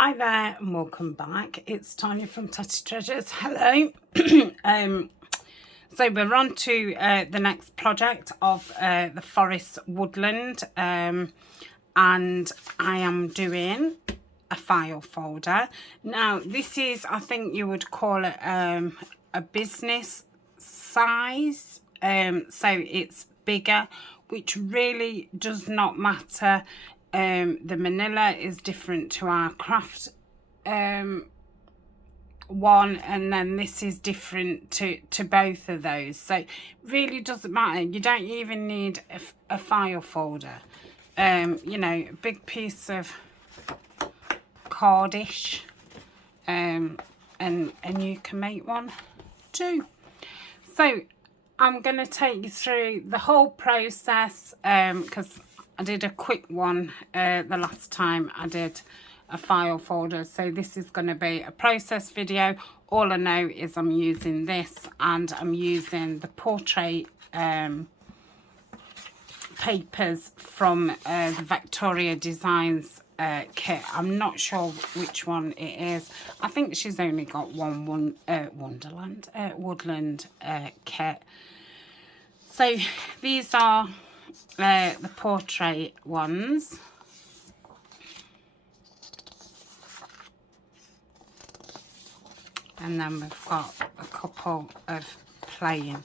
Hi there and welcome back. It's Tanya from Tatty Treasures. Hello. So we're on to the next project of the forest woodland, and I am doing a file folder. Now this is, I think you would call it a business size, so it's bigger, which really does not matter. The manila is different to our craft one, and then this is different to both of those, so it really doesn't matter. You don't even need a file folder. You know, a big piece of cardish, and you can make one too. So I'm going to take you through the whole process, because I did a quick one the last time I did a file folder. So this is going to be a process video. All I know is I'm using this, and I'm using the portrait papers from the Victoria Designs kit. I'm not sure which one it is. I think she's only got one woodland kit. So these are the portrait ones. And then we've got a couple of plain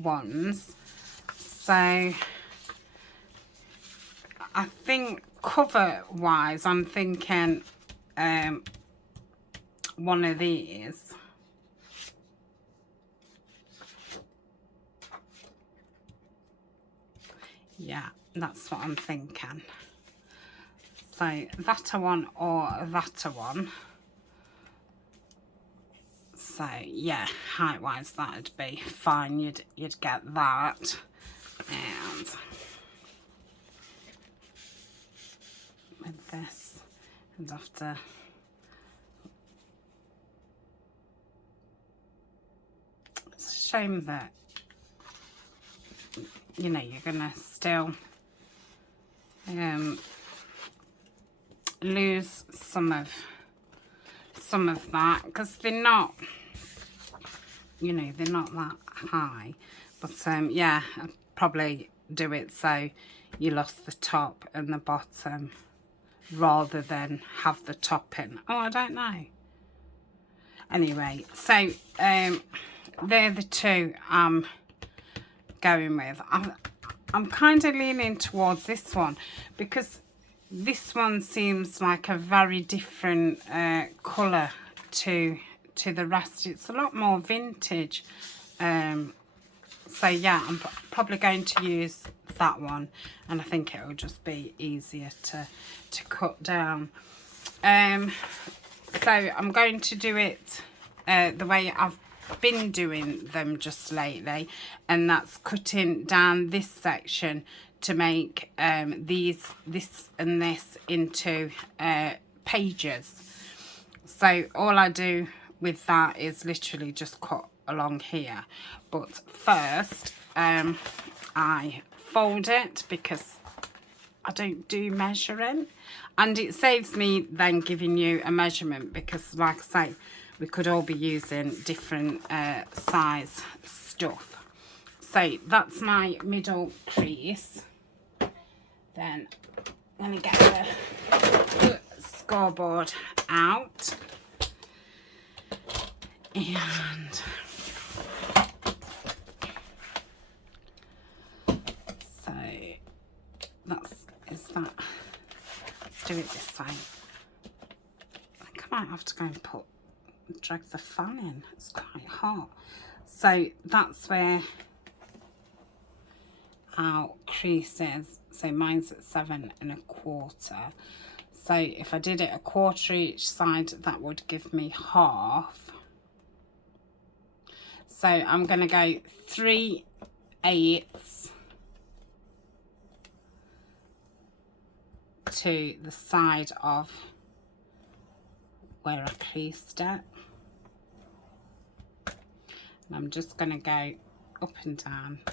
ones. So I think cover wise, I'm thinking one of these. Yeah, that's what I'm thinking. So that one or that one. So yeah, height wise that'd be fine. You'd get that. And with this, I'd have to it's a shame that, you know, you're gonna still lose some of that, because they're not, you know, they're not that high. But yeah, I'd probably do it so you lost the top and the bottom rather than have the top in. Oh, I don't know. Anyway, so they're the two I'm going with. I'm kind of leaning towards this one, because this one seems like a very different colour to the rest. It's a lot more vintage. So yeah, I'm probably going to use that one, and I think it will just be easier to cut down. So I'm going to do it the way I've been doing them just lately, and that's cutting down this section to make this and this into pages. So all I do with that is literally just cut along here. But first I fold it, because I don't do measuring, and it saves me then giving you a measurement, because like I say, we could all be using different size stuff. So that's my middle crease. Then let me get the scoreboard out, and so is that. Let's do it this way. I think I might have to go and drag the fan in. It's quite hot. So that's where our crease is. So mine's at 7 1/4. So if I did it a quarter each side, that would give me half. So I'm going to go 3/8 to the side of where I creased it. And I'm just going to go up and down a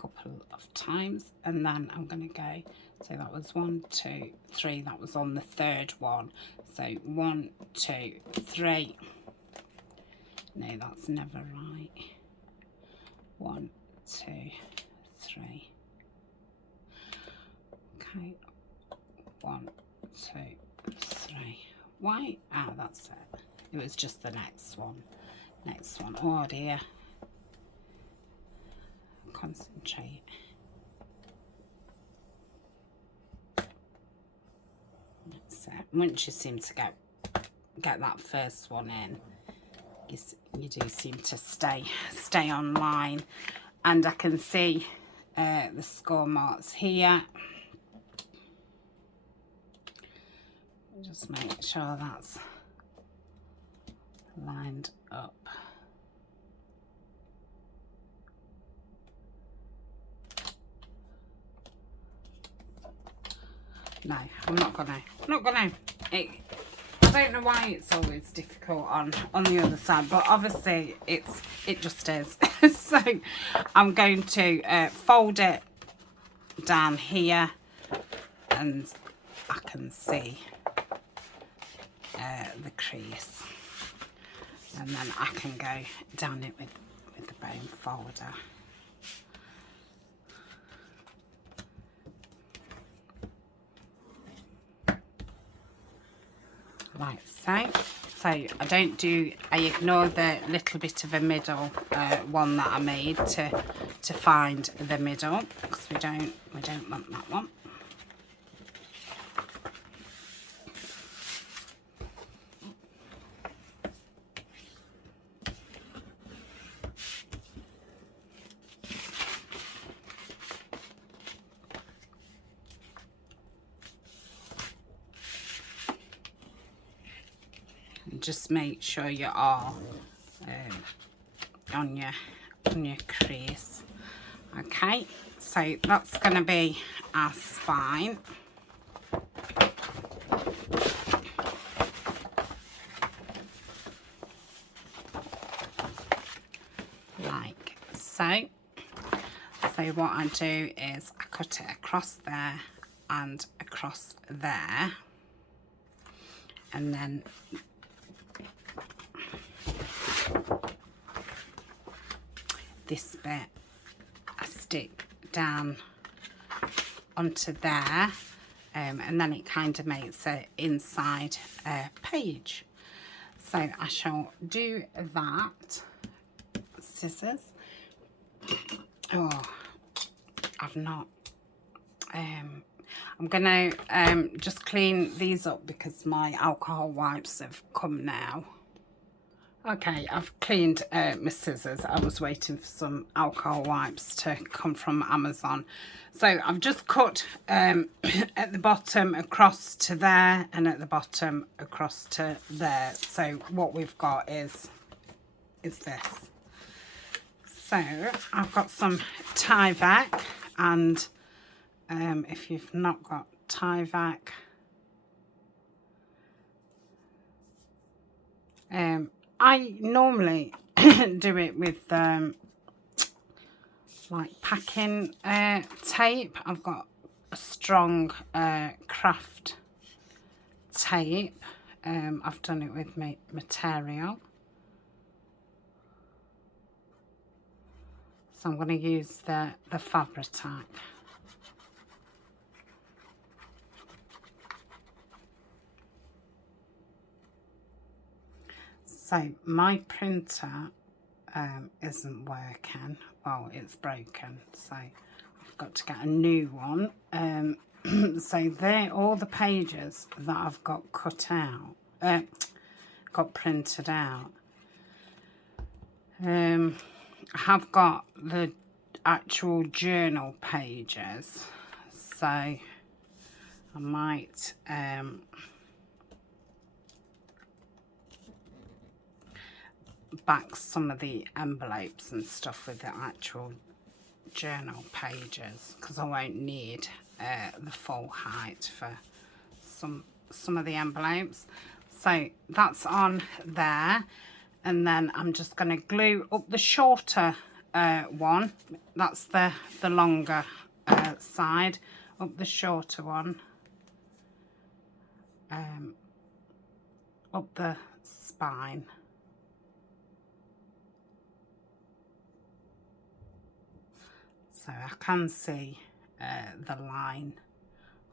couple of times, and then I'm going to go So that was 1, 2, 3. That was on the third one. So 1, 2, 3. No, that's never right. 1, 2, 3. Okay. 1, 2, 3. Why? Ah, that's it. It was just the next one. Next one. Oh dear. Concentrate. That's it. Once you seem to get that first one in, you do seem to stay online, and I can see the score marks here. Just make sure that's lined up. No, I'm not gonna. I don't know why it's always difficult on the other side, but obviously it just is. So I'm going to fold it down here, and I can see the crease, and then I can go down it with the bone folder. Like so. So I ignore the little bit of a middle one that I made to find the middle, because we don't want that one. Just make sure you are on your crease. Okay, so that's going to be our spine. Like so. So what I do is I cut it across there and across there, and then this bit I stick down onto there, and then it kind of makes an inside page. So I shall do that. Scissors. Oh, I've not. I'm gonna just clean these up because my alcohol wipes have come now. Okay, I've cleaned my scissors. I was waiting for some alcohol wipes to come from Amazon. So I've just cut at the bottom across to there, and at the bottom across to there. So what we've got is this. So I've got some Tyvek, and if you've not got Tyvek, I normally do it with like packing tape. I've got a strong craft tape. I've done it with my material. So I'm going to use the Fabri-Tac. So my printer isn't working. Well, it's broken, so I've got to get a new one. So they're all the pages that I've got cut out, got printed out. I have got the actual journal pages, so I might back some of the envelopes and stuff with the actual journal pages, because I won't need the full height for some of the envelopes. So that's on there, and then I'm just going to glue up the shorter one. That's the longer side. up the shorter one, up the spine. So I can see the line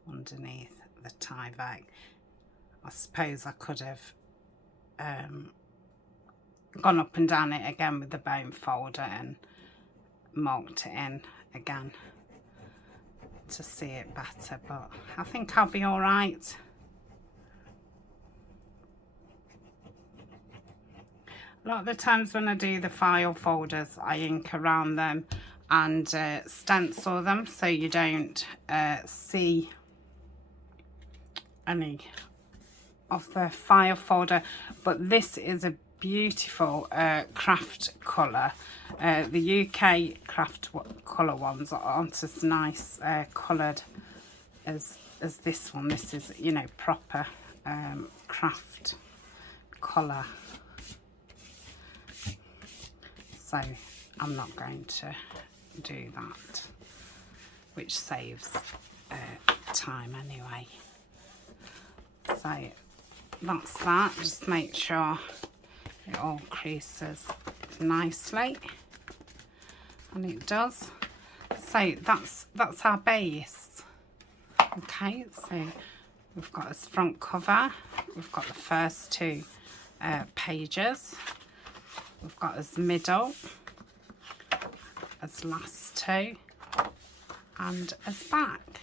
underneath the tie back. I suppose I could have gone up and down it again with the bone folder and marked it in again to see it better, but I think I'll be all right. A lot of the times when I do the file folders, I ink around them and stencil them so you don't see any of the file folder. But this is a beautiful craft colour. The UK craft colour ones aren't as nice coloured as this one. This is, you know, proper craft colour. So I'm not going to do that, which saves time anyway. So that's that. Just make sure it all creases nicely, and it does. So that's our base. Okay, so we've got this front cover, we've got the first two pages, we've got as middle, as last two, and as back.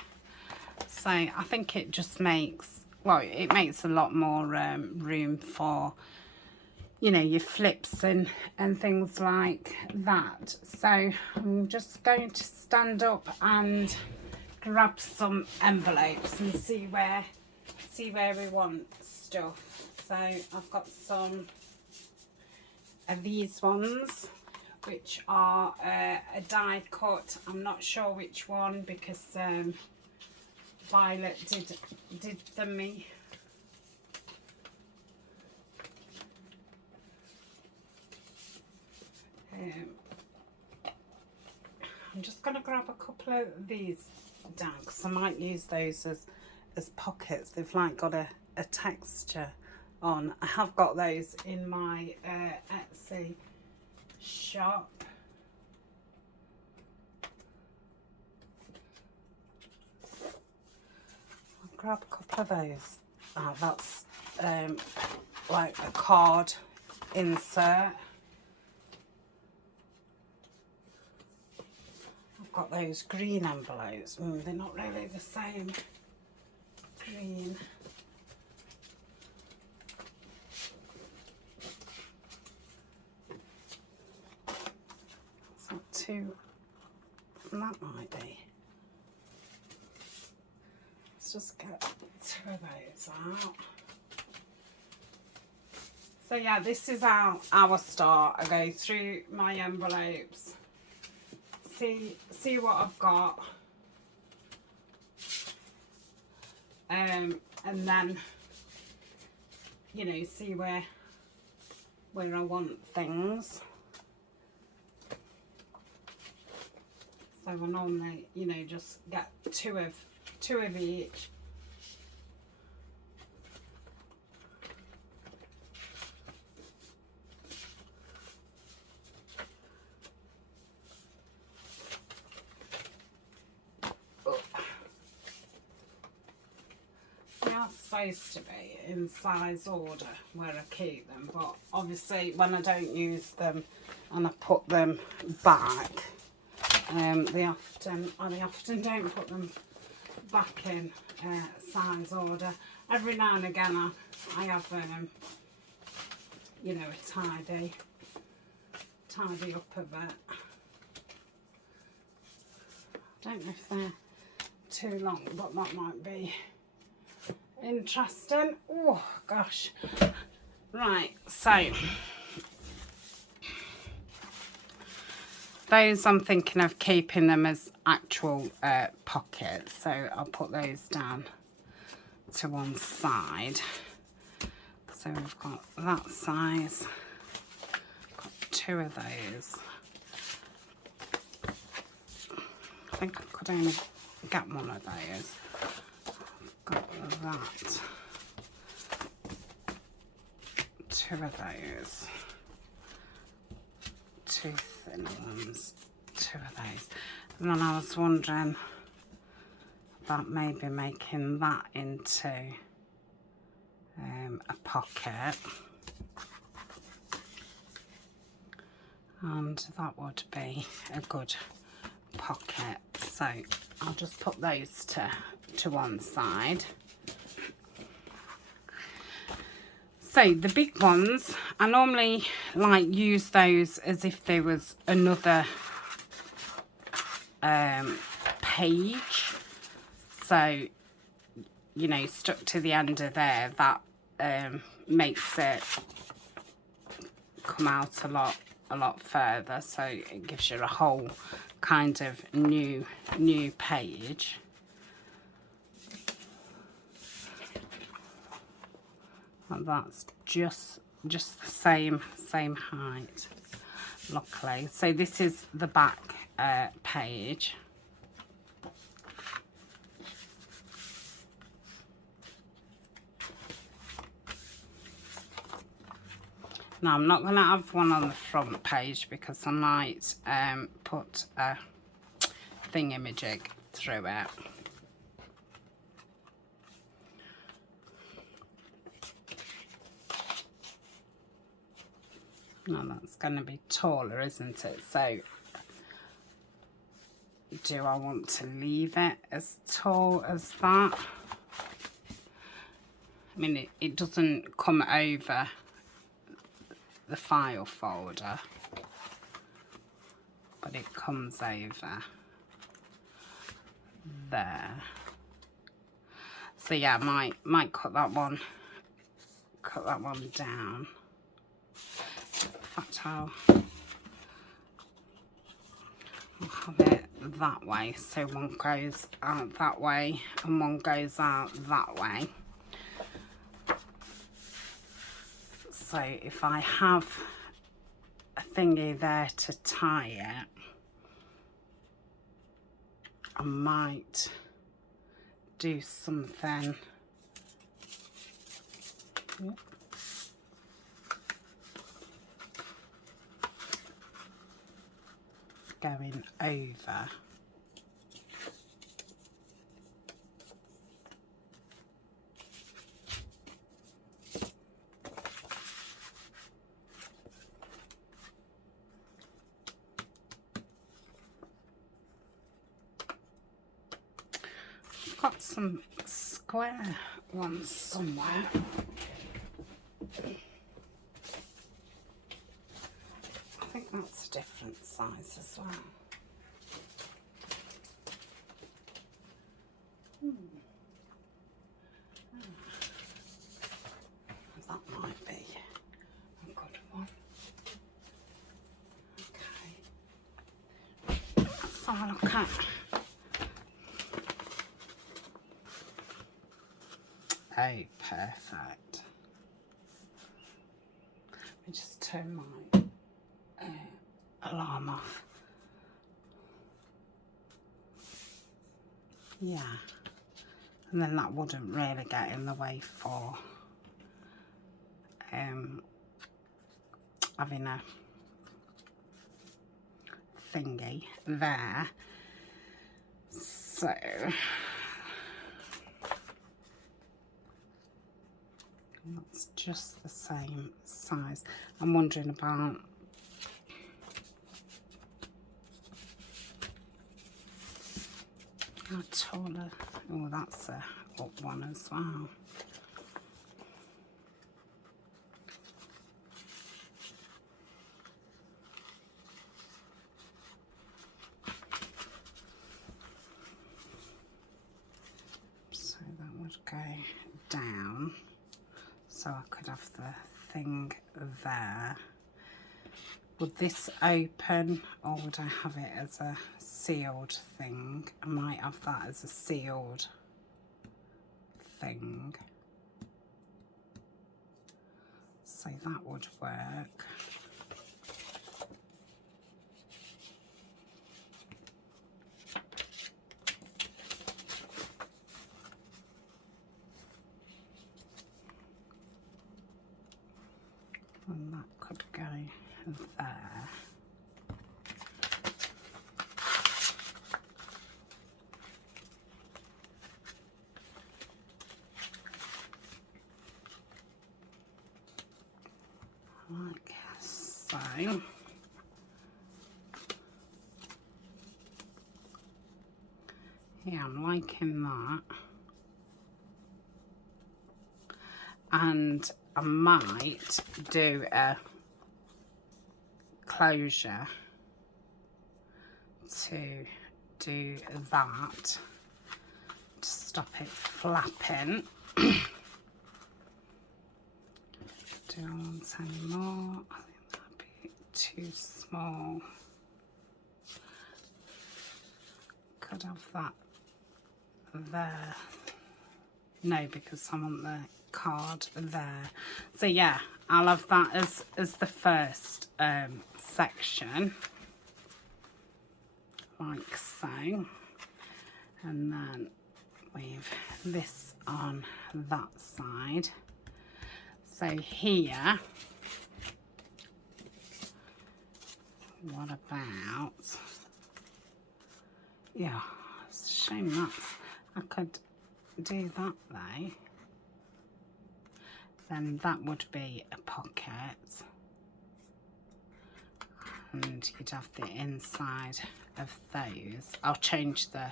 So I think it just makes, well, it makes a lot more room for, you know, your flips and things like that. So I'm just going to stand up and grab some envelopes and see where we want stuff. So I've got some of these ones, which are a die cut. I'm not sure which one because Violet did them me. I'm just going to grab a couple of these down because I might use those as pockets. They've like got a texture on. I have got those in my Etsy shop. I'll grab a couple of those. Oh, that's like a card insert. I've got those green envelopes. They're not really the same green. It's not too, that might be. Let's just get two of those out. So yeah, this is our start. I go through my envelopes, see what I've got, and then, you know, see where I want things. So I normally, you know, just get two of each. They are supposed to be in size order where I keep them, but obviously when I don't use them and I put them back, I often don't put them back in size order. Every now and again I have you know, a tidy up a bit. I don't know if they're too long, but that might be interesting. Oh gosh. Right, so those I'm thinking of keeping them as actual pockets, so I'll put those down to one side. So we've got that size, got two of those. I think I could only get one of those. Got that. 2 of those. 2 thin ones. 2 of those. And then I was wondering about maybe making that into a pocket. And that would be a good pocket. So I'll just put those to one side. So the big ones, I normally like use those as if there was another page. So, you know, stuck to the end of there, that makes it come out a lot further. So it gives you a whole kind of new page. And that's just the same height, luckily. So this is the back page. Now I'm not going to have one on the front page because I might put a thingamajig through it. Now that's going to be taller, isn't it? So do I want to leave it as tall as that? I mean, it doesn't come over the file folder, but it comes over there. So yeah, I might cut that one down. In fact, I'll have it that way, so one goes out that way and one goes out that way. So if I have a thingy there to tie it, I might do something. Going over. I've got some square ones somewhere. I think that's a different size as well. That might be a good one. Okay. Let's have a look at. Oh, perfect. Let me just turn my alarm off. Yeah, and then that wouldn't really get in the way for having a thingy there. So that's just the same size. I'm wondering about how taller. Oh, that's a up one as well. So that would go down. So I could have the thing there. Would this open, or would I have it as a sealed thing? I might have that as a sealed thing. So that would work. could go there. Like so. Yeah, I'm liking that. And I might do a closure to do that, to stop it flapping. Do I want any more? I think that'd be too small. Could have that there. No, because I want the card there. So yeah, I'll have that as the first section, like so. And then weave this on that side. So here, what about, yeah, it's a shame that I could do that though. Then that would be a pocket. And you'd have the inside of those. I'll change the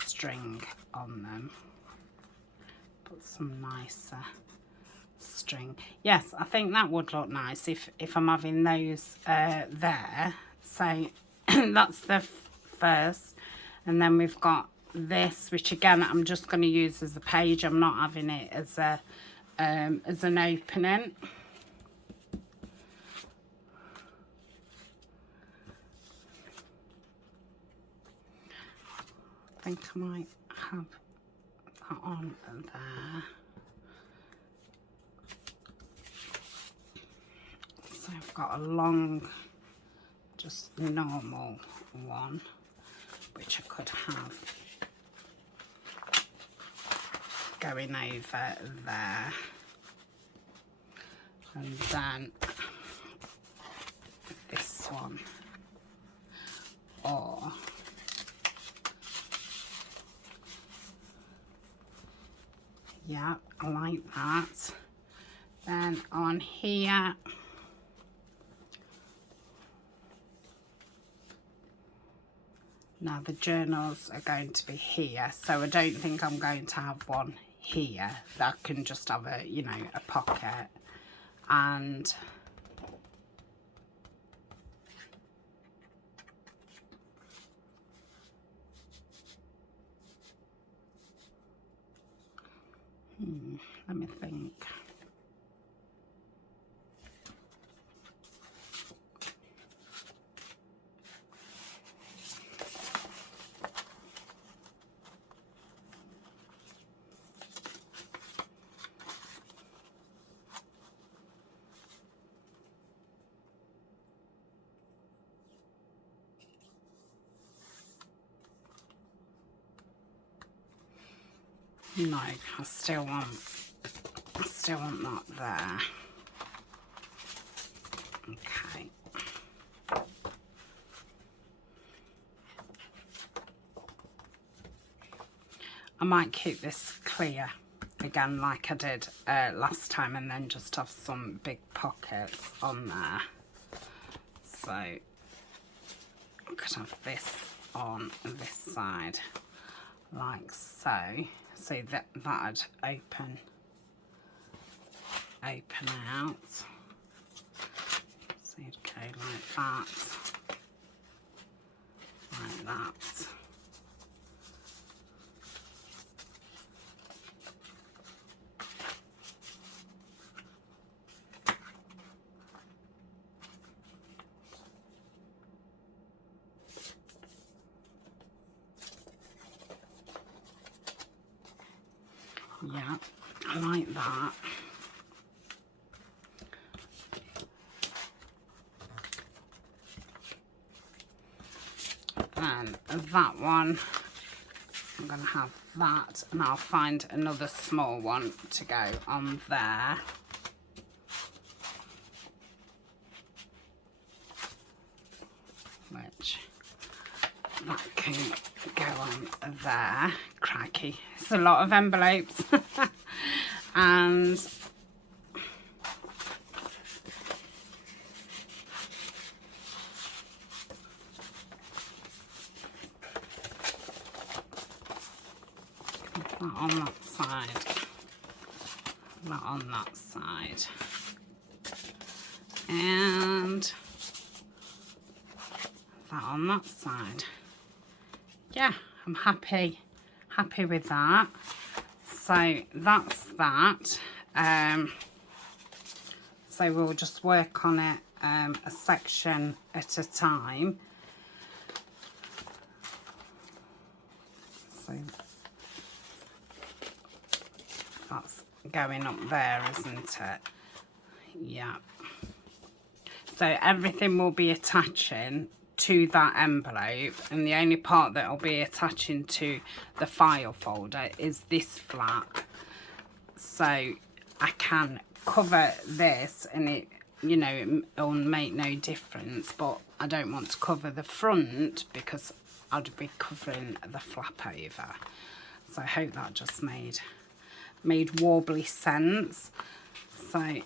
string on them. Put some nicer string. Yes, I think that would look nice if I'm having those there. So that's the first. And then we've got this, which again I'm just going to use as a page. I'm not having it as a as an opening. I think I might have that on there. So I've got a long, just normal one, which I could have going over there. And then this one. Or yeah, I like that. Then on here, now the journals are going to be here, so I don't think I'm going to have one here. That can just have a, you know, a pocket. And let me think. No, I still want that there. Okay. I might keep this clear again like I did last time, and then just have some big pockets on there. So I could have this on this side like so. So that'd open out. So you'd go like that, like that. Yeah, I like that. Then that one, I'm going to have that, and I'll find another small one to go on there. which that can go on there. Cracky. It's a lot of envelopes. And that on that side, that on that side, and that on that side. Yeah, I'm happy with that. So that's that. So we'll just work on it a section at a time. So that's going up there, isn't it? Yeah. So everything will be attaching to that envelope, and the only part that will be attaching to the file folder is this flap. So I can cover this and it, you know, it'll make no difference, but I don't want to cover the front because I'd be covering the flap over. So I hope that just made warbly sense. So I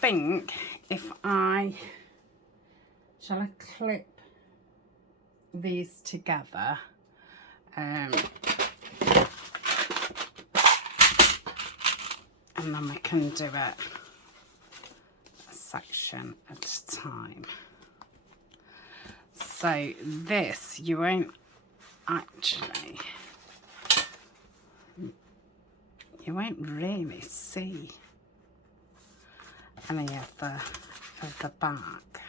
think if shall I clip these together, and then we can do it a section at a time. So this, you won't actually, you won't really see any of the back,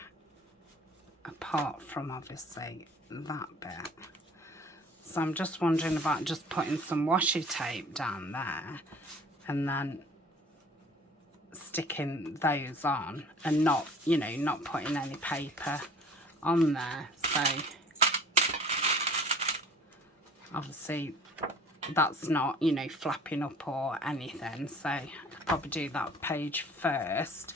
apart from obviously that bit. So I'm just wondering about just putting some washi tape down there and then sticking those on, and not, you know, not putting any paper on there. So obviously that's not, you know, flapping up or anything. So I'll probably do that page first.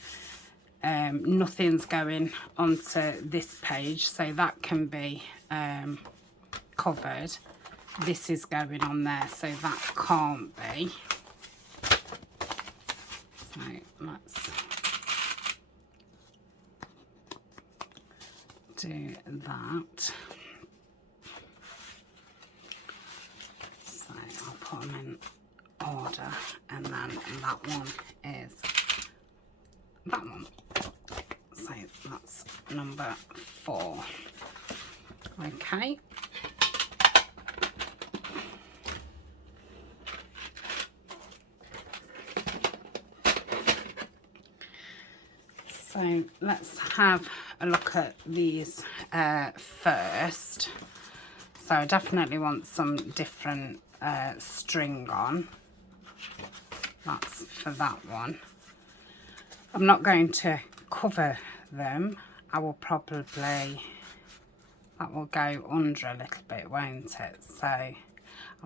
Nothing's going onto this page, so that can be covered. This is going on there, so that can't be. So let's do that. So I'll put them in order, and then that one is that one. So that's number 4. Okay. So let's have a look at these first. So I definitely want some different string on. That's for that one. I'm not going to cover them. I will probably, that will go under a little bit, won't it? So I'll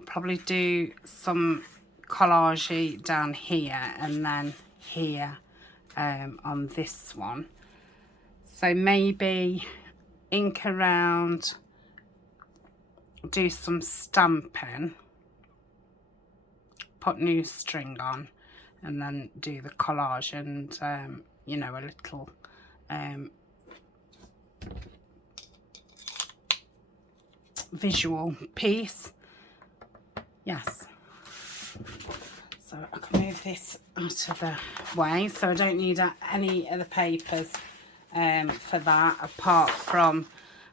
probably do some collage down here and then here on this one. So maybe ink around, do some stamping, put new string on, and then do the collage and you know, a little visual piece. Yes. So I can move this out of the way, so I don't need any of the papers for that, apart from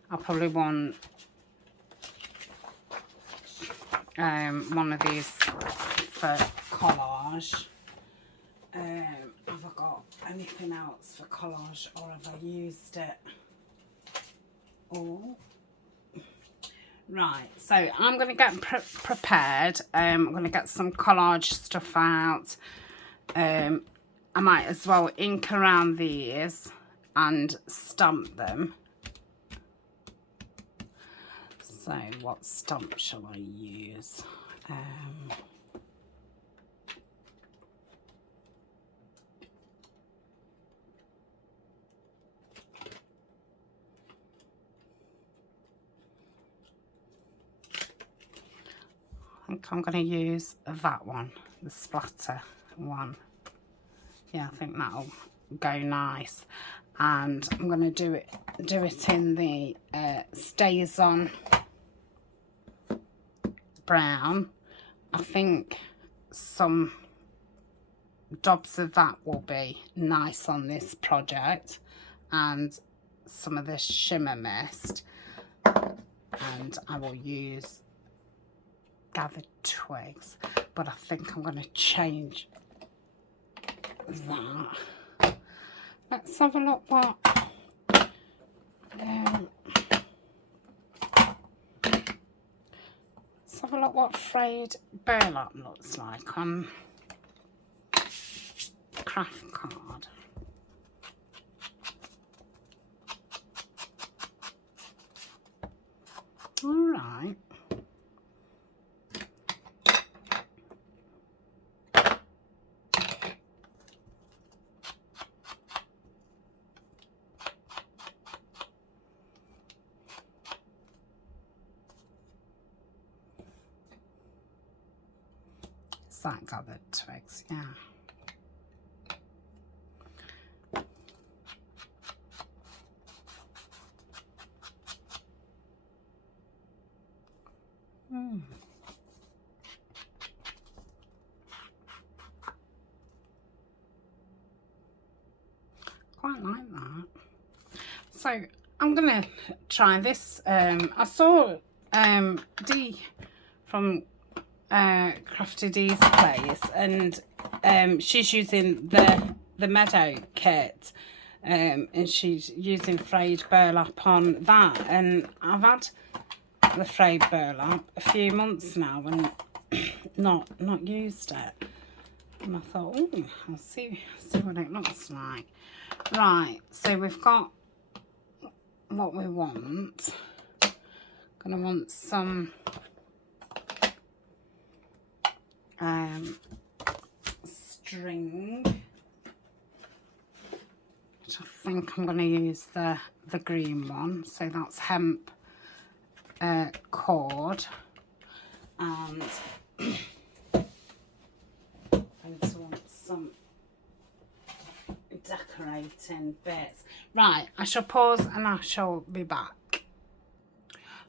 I'll probably want one of these for collage. Have I got anything else for collage, or have I used it all? Right, so I'm going to get prepared. I'm going to get some collage stuff out. I might as well ink around these and stamp them. So what stamp shall I use? think I'm going to use that one, the splatter one. Yeah, I think that'll go nice. And I'm going to do it in the Stays On brown. I think some dobs of that will be nice on this project, and some of this shimmer mist, and I will use Gathered Twigs, but I think I'm going to change that. Let's have a look what let's have a look what frayed burlap looks like on craft card. All right. Is that Gathered Twigs? Yeah. Quite like that. So I'm gonna try this. I saw Dee from Crafty Dee's place, and she's using the Meadow kit, and she's using frayed burlap on that, and I've had the frayed burlap a few months now and not used it, and I thought, oh, I'll see what it looks like. Right, so we've got what we want. Gonna want some string, which I think I'm gonna use the green one. So that's hemp cord, and I'm going to want some decorating bits. Right, I shall pause and I shall be back.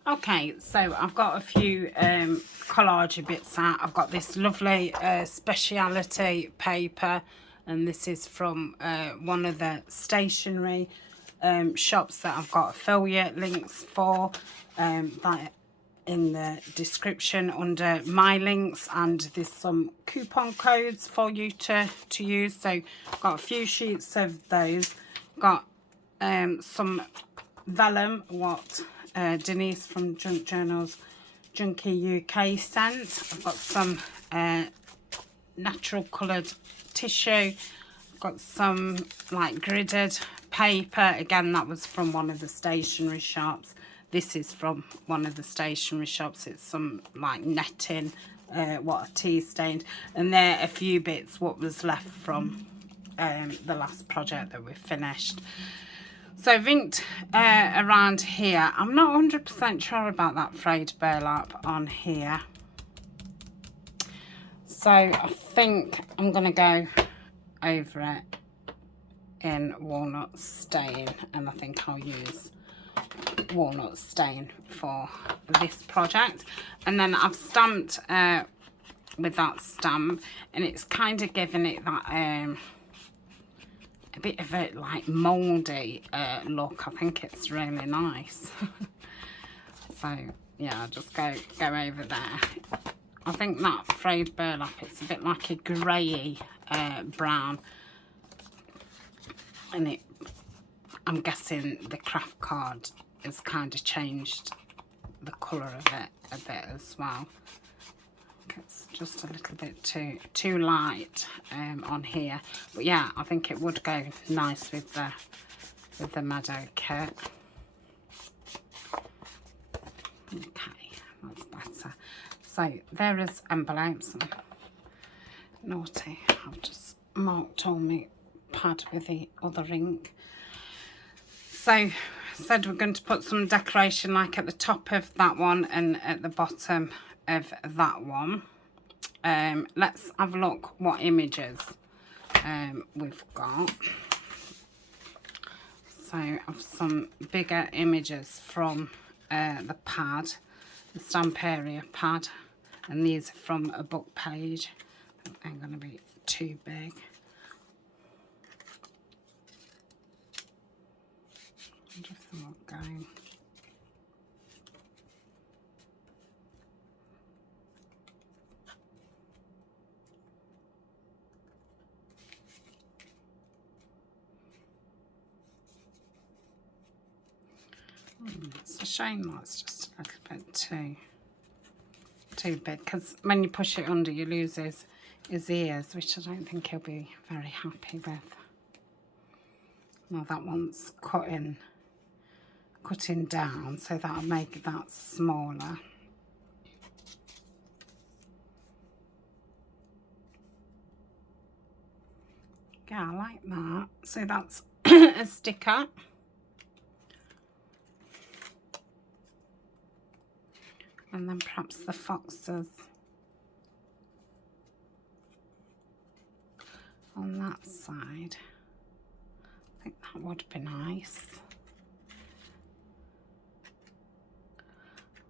Okay, so I've got a few collage bits out. I've got this lovely speciality paper, and this is from one of the stationery shops that I've got affiliate links for, that in the description under my links, and there's some coupon codes for you to use. So I've got a few sheets of those. Got some vellum, what Denise from Junk Journals Junkie UK sent. I've got some natural coloured tissue. I've got some like gridded paper. Again, that was from one of the stationery shops. This is from one of the stationery shops. It's some like netting, what a tea stained, and there are a few bits what was left from the last project that we finished. So I've inked around here. I'm not 100% sure about that frayed burlap on here, so I think I'm gonna go over it in walnut stain, and I think I'll use walnut stain for this project. And then I've stamped with that stamp, and it's kind of giving it that a bit of a like mouldy look. I think it's really nice. So yeah, I'll just go over there. I think that frayed burlap, it's a bit like a greyy brown, and I'm guessing the craft card has kind of changed the colour of it a bit as well. It's just a little bit too light on here, but yeah, I think it would go nice with the Meadow kit. Okay, that's better. So there is envelopes. Naughty, I've just marked on my pad with the other ink. So said we're going to put some decoration like at the top of that one and at the bottom of that one. Let's have a look what images we've got. So I've some bigger images from the pad, the stamp area pad, and these are from a book page. They're going to be too big. I'm just not going. It's a shame that's just a little bit too big, because when you push it under you lose his ears, which I don't think he'll be very happy with. Now that one's cutting down, so that'll make that smaller. Yeah, I like that. So that's a sticker. And then perhaps the foxes on that side. I think that would be nice.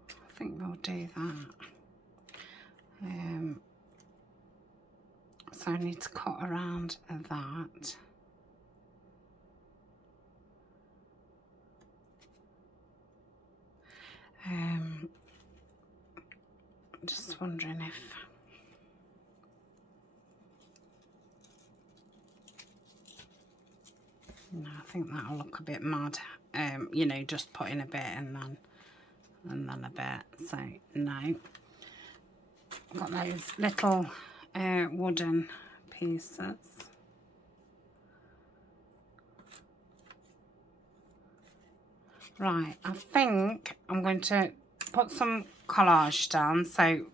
I think we'll do that. So I need to cut around that. I'm just wondering if no, I think that'll look a bit mad. You know, just putting a bit and then a bit. So no. I've got those little wooden pieces. Right, I think I'm going to put some collage down, so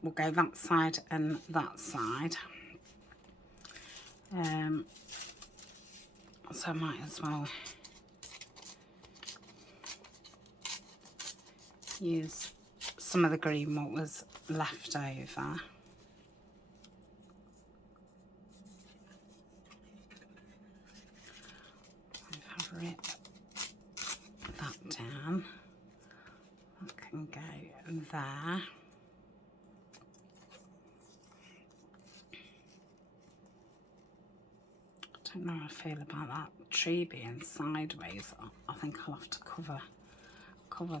we'll go that side and that side. So I might as well use some of the green what was left over. I've ripped that down. That can go there. I don't know how I feel about that tree being sideways. I think I'll have to cover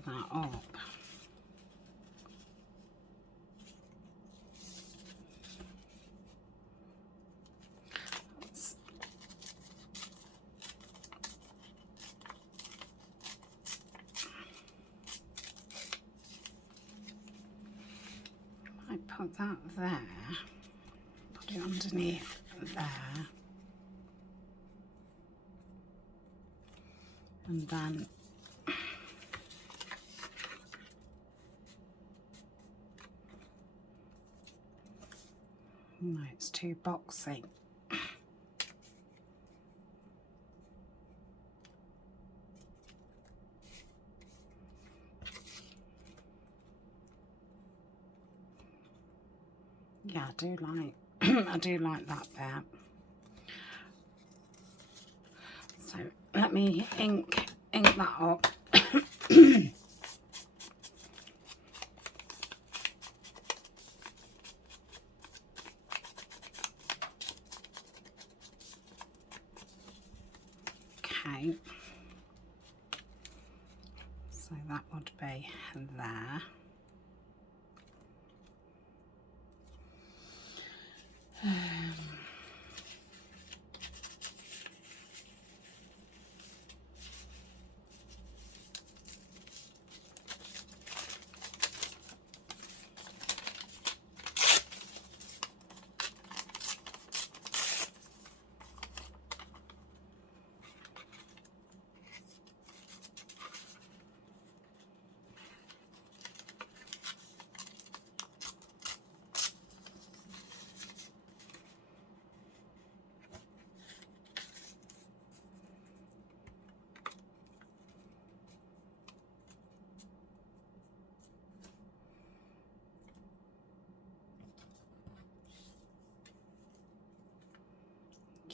that up. I put that there, put it underneath there, and then no, it's too boxy. Yeah, I do like I do like that bit. So let me ink that up. Okay. So that would be there.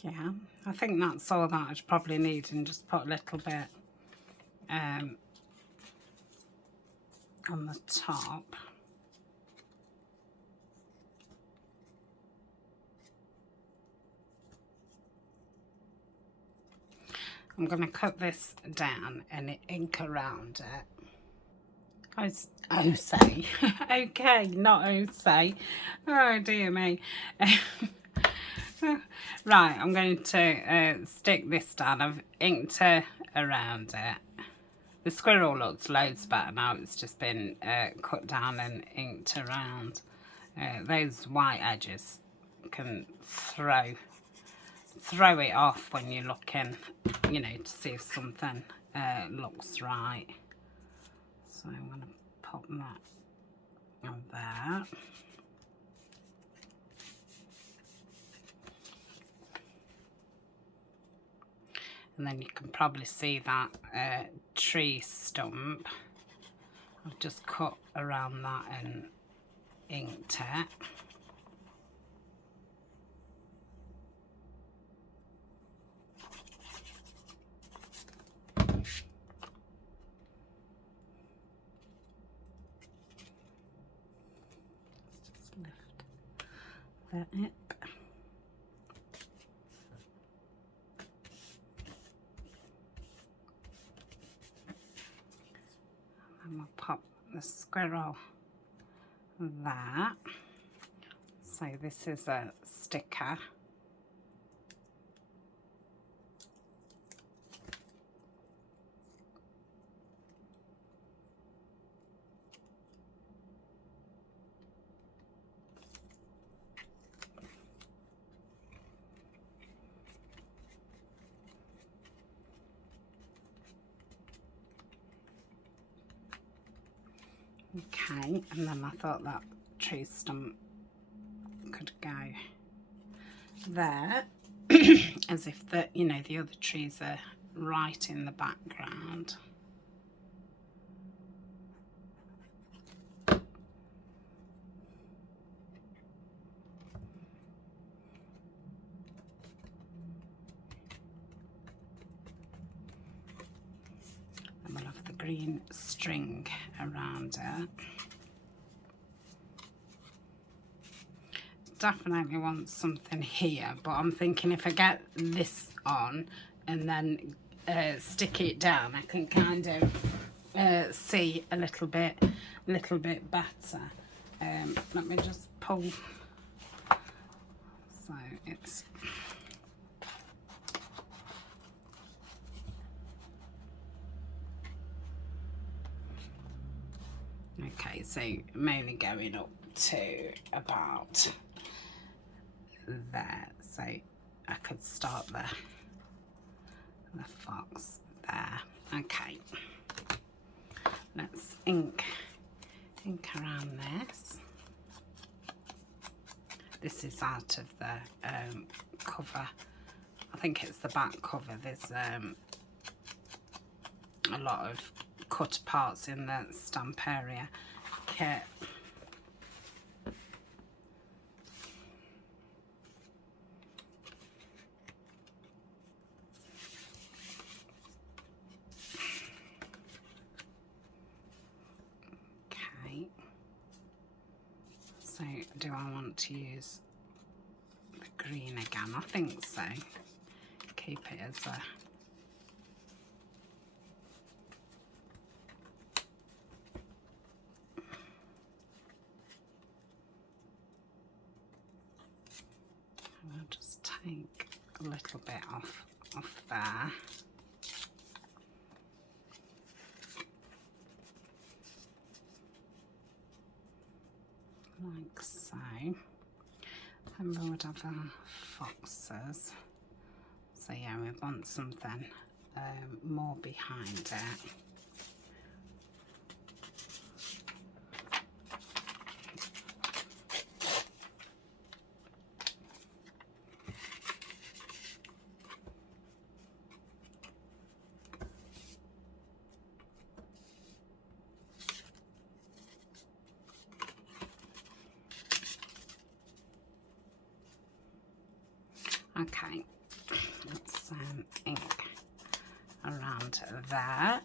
Yeah, I think that's all that I'd probably need, and just put a little bit on the top. I'm going to cut this down and ink around it. Oh, say. Okay, not oh, say. Oh, dear me. Right, I'm going to stick this down. I've inked around it. The squirrel looks loads better now. It's just been cut down and inked around. Those white edges can throw it off when you're looking, you know, to see if something looks right. So I'm going to pop that on there. And then you can probably see that tree stump. I've just cut around that and inked it. Just lift that up. And we'll pop the squirrel there. So this is a sticker. Okay, and then I thought that tree stump could go there, as if the, you know, the other trees are right in the background. And we'll have the green string around it. Definitely want something here, but I'm thinking if I get this on and then stick it down, I can kind of see a little bit better. Let me just pull. So it's okay. So I'm only going up to about there, so I could start the fox there. Okay, let's ink around this. This is out of the cover. I think it's the back cover. There's a lot of cut parts in the stamp area kit. So do I want to use the green again? I think so. Keep it as a I'll just take a little bit off there. Like so. And we would have our foxes. So yeah, we want something more behind it. Okay, some ink around there.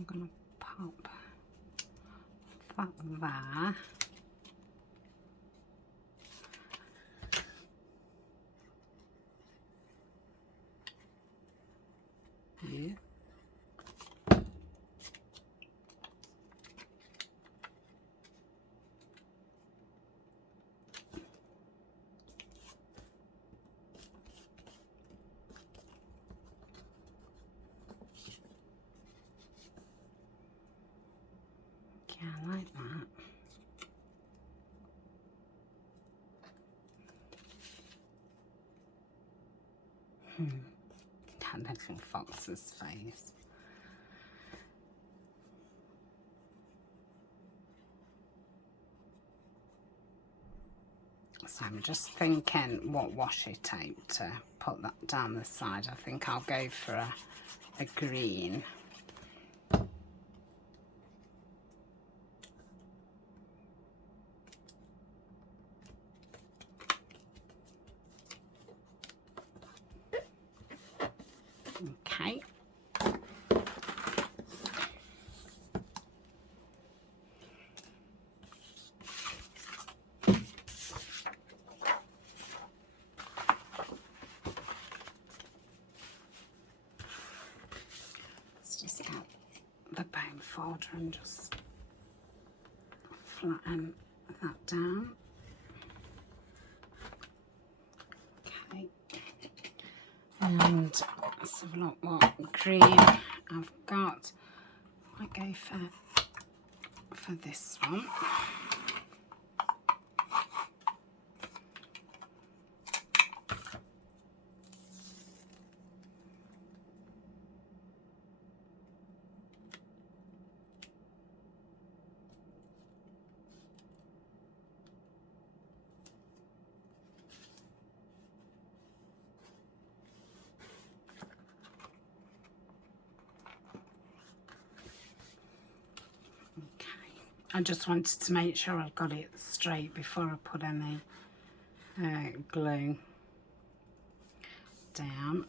I'm going to pop that there. Yeah. Yeah, I like that. That little fox's face. So I'm just thinking what washi tape to put that down the side. I think I'll go for a green. Okay. Let's just get the bone folder and just flatten that down. Okay. And let's have a look what green I've got. I go for this one. I just wanted to make sure I got it straight before I put any glue down.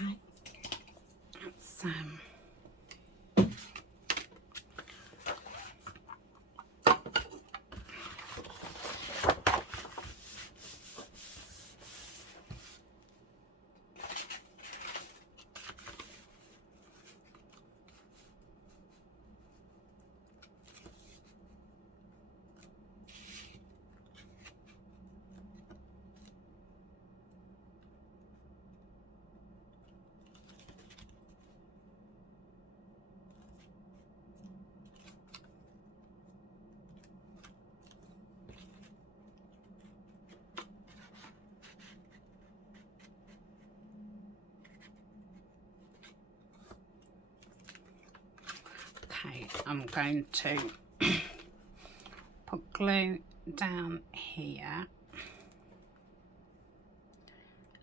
Okay, let's okay, I'm going to put glue down here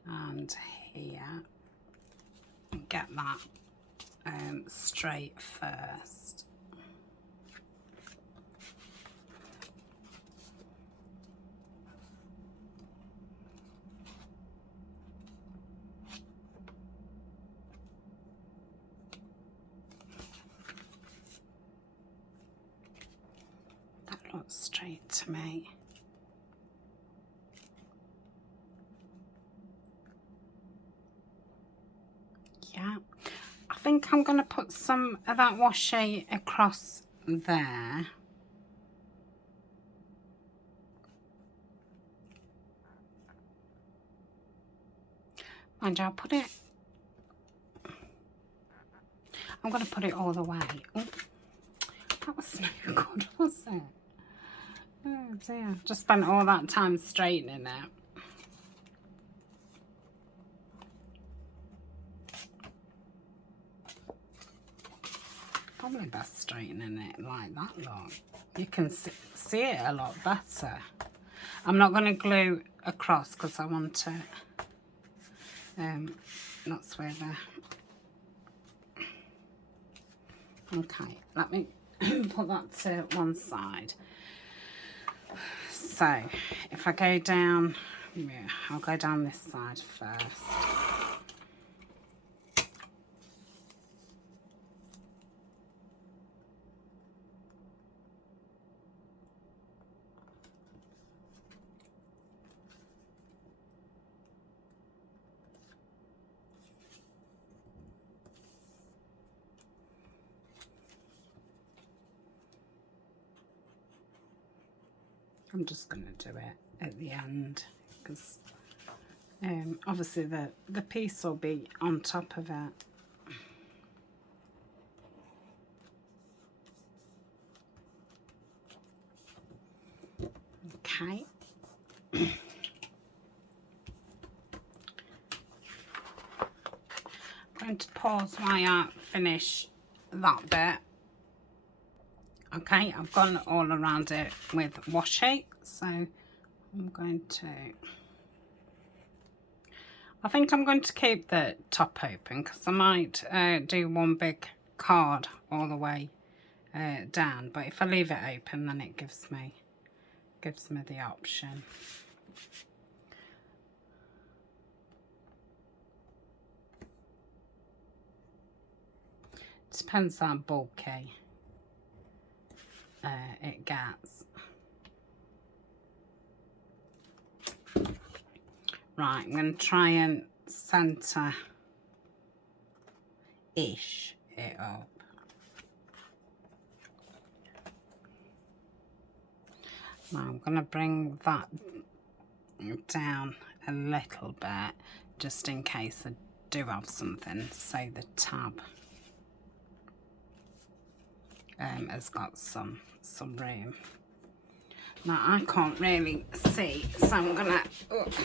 and here and get that straight first. look straight to me. Yeah, I think I'm going to put some of that washi across there. And I'll put it, I'm going to put it all the way. Oh, that was no good, was it? Oh dear, just spent all that time straightening it. Probably best straightening it like that, look. You can see it a lot better. I'm not going to glue across because I want to, that's where the, okay, let me put that to one side. So, if I go down, yeah, I'll go down this side first. I'm just going to do it at the end because obviously the piece will be on top of it. Okay. I'm going to pause while I finish that bit. Okay, I've gone all around it with washi, so I'm going to, I think I'm going to keep the top open because I might do one big card all the way down, but if I leave it open then it gives me the option. Depends how bulky it gets. Right, I'm going to try and centre-ish it up. Now I'm going to bring that down a little bit just in case I do have something, say the tab has got some room. Now I can't really see, so I'm gonna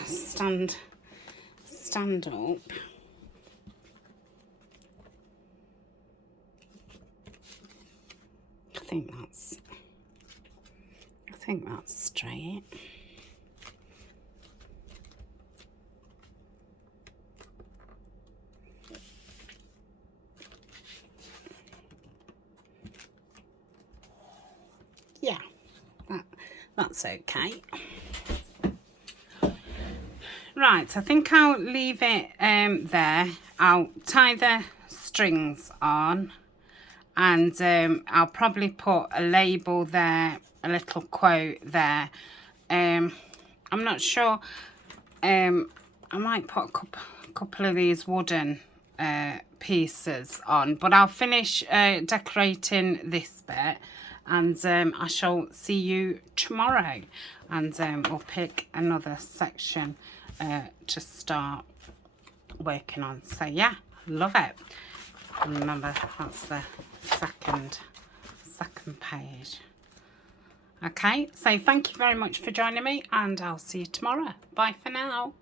stand up. I think that's straight. Yeah, that's okay. Right, I think I'll leave it there. I'll tie the strings on, and I'll probably put a label there, a little quote there. I'm not sure. I might put a couple of these wooden pieces on, but I'll finish decorating this bit, and I shall see you tomorrow, and we'll pick another section to start working on. So yeah, love it. And remember, that's the second page. Okay, so thank you very much for joining me, and I'll see you tomorrow. Bye for now.